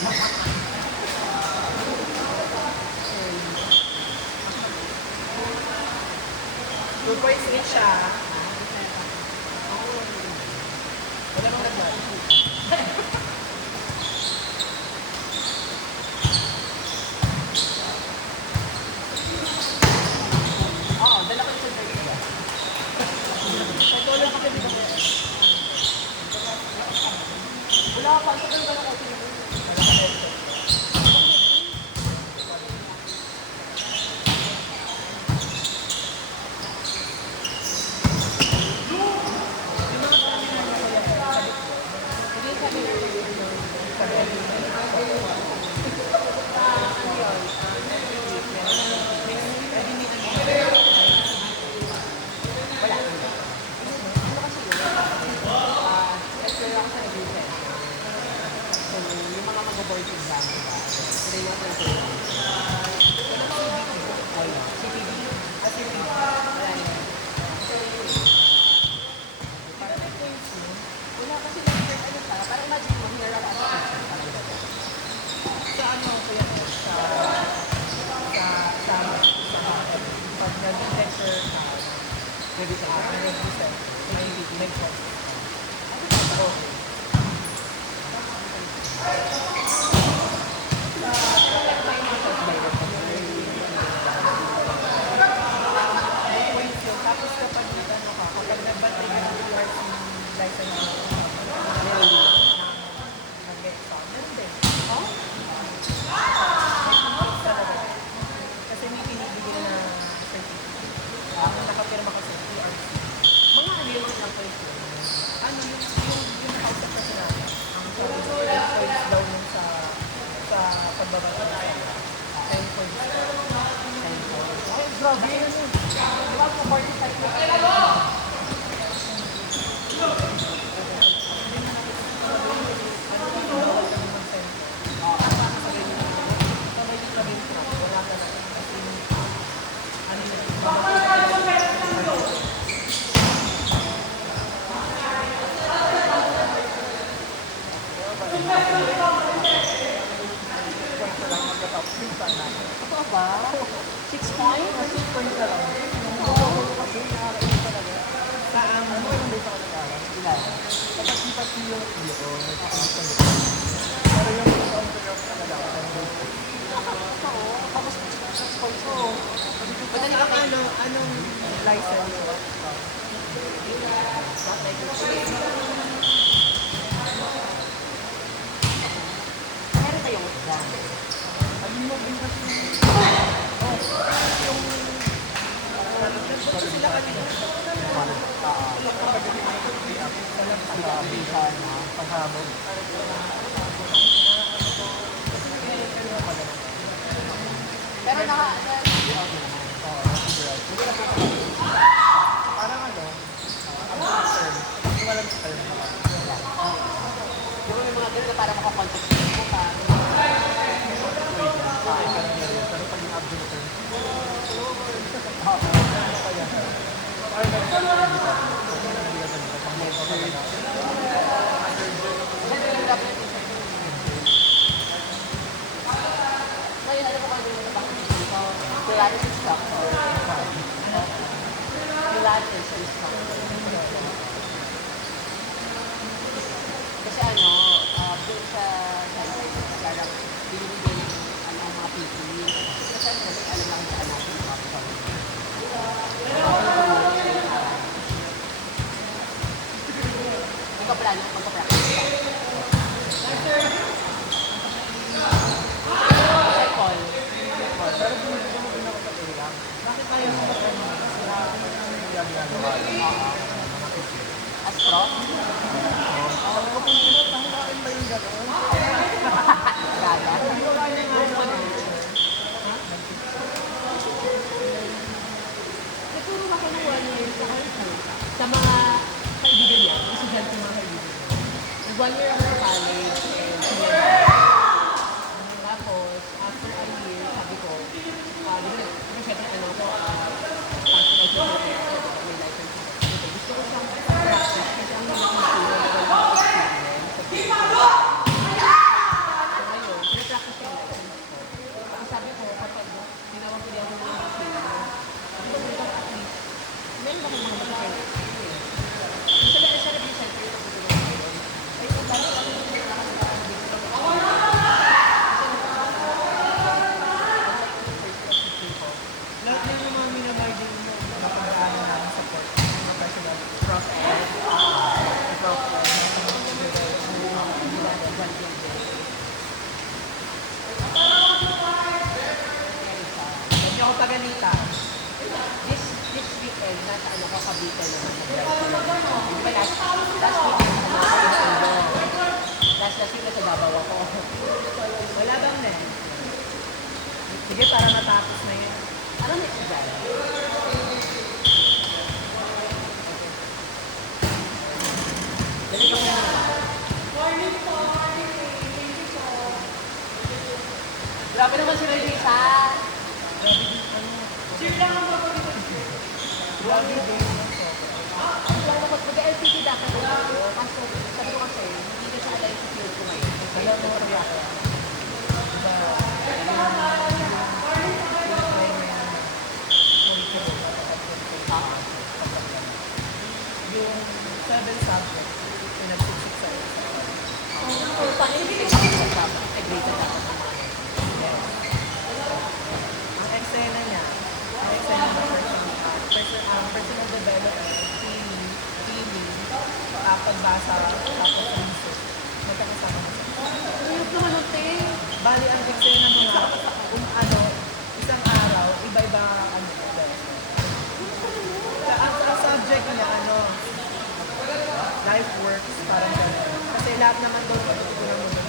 2.3 siya. Wala mong naglag. Oo, dala ko yung silver dito. Nagdolo ka kami dito. Wala ka pa. Sabi ba na ko? Wala ka dito. Board exam, diba? Three na ito. CPB. CPB. Wala na. Para may points mo. Wala kasi lang ano pa. Parang imagine mo, here ako as a teacher. Sa ano ko yan? Pag nag-lecture ka, maybe sa akin, nag-present, may points. Ano ba? Tapos kapag nag-ano ka, kapag nag-batting ng part ng license mo, nag-exam, meron din. Oh? Kasi may pinibigil na certificate. Nakapirma ko sa PRC. Mga ano yung mga points yun? Ano yung house of personality? Ang points daw nun sa pagbabata na 10 points. 10 points. Ay, grabe yun. Diba po 45 na? Ito ba? 6 points? 6 points na lang. Kasi nakakain talaga. Saan? Ano yung dito ka nag-aral? Ilan? Kapag sipat yung iyo, pero yung sa on-the-rock talaga ako nandito. Oo. Tapos 6 points ko. Madali ka anong license? Meron tayong exam. Ano mo din kasi yung sila kanina. Paghabog. Pero parang ano, ang term, hindi walang term. Pero may mga ganun na parang makakontact mo pa. Pero pag yung abdul term, ngayon, alam mo kung ano yung bakit ko? Pilates instructor. Pilates instructor. Kasi ano, doon sa parang binibigay ang mga people. Kasi alam lang saan natin makakasama. Plano ko magpa-practice ka. Cycle. Pero dito mo din ako sa ilang. Bakit ayaw mo mag-ano? Astro? Ako kung pinatahalaan ba yung gano'n? Gala? Siguro makinuha niya sa high school. Sa mga kaibigan niya, estudyante mga kaibigan. 1 year ako sa college, tapos after a year, sabi ko, syempre ano ko, may license ako. Gusto ko siyang practice kasi ang mga experience. So ngayon, ba kayo mga mag-help? Sa review center yung natutulungan kayo. Ay, kung bakit ako yung Lahat yan yung mga minamarding mo, napagdaanan namin sa court, mga personal process, Huwag niyo ako paganita. This weekend, nasa ano ka, Cavite naman. Di ba last weekend, ano ako yung sundo. Last week, nasa Davao ako. Wala bang next? Sige, para matapos na yun. Ano next dyan? Dali ka muna. Grabe naman si Risa. Grabe din, ano, grabe din. Ang plano ko, mag-LPT dapat ako. Kaso, sabi ko kasi, hindi na siya align sa field ko ngayon. Alam mo, Ria, diba, yung 7 subjects, pinagsiksik sa'yo. Paano yung integrated dapat? Integrated dapat ng mga Yes. Ang eksena niya, ang eksena ng personal development, healing, pagbasa, tapos research. Magkakasama mo siya. Ayun naman ang te. Bali, ang eksena mga, isang araw, iba-iba, ang subject niya, life works, parang gano'n. Kasi lahat naman doon, patutunan mo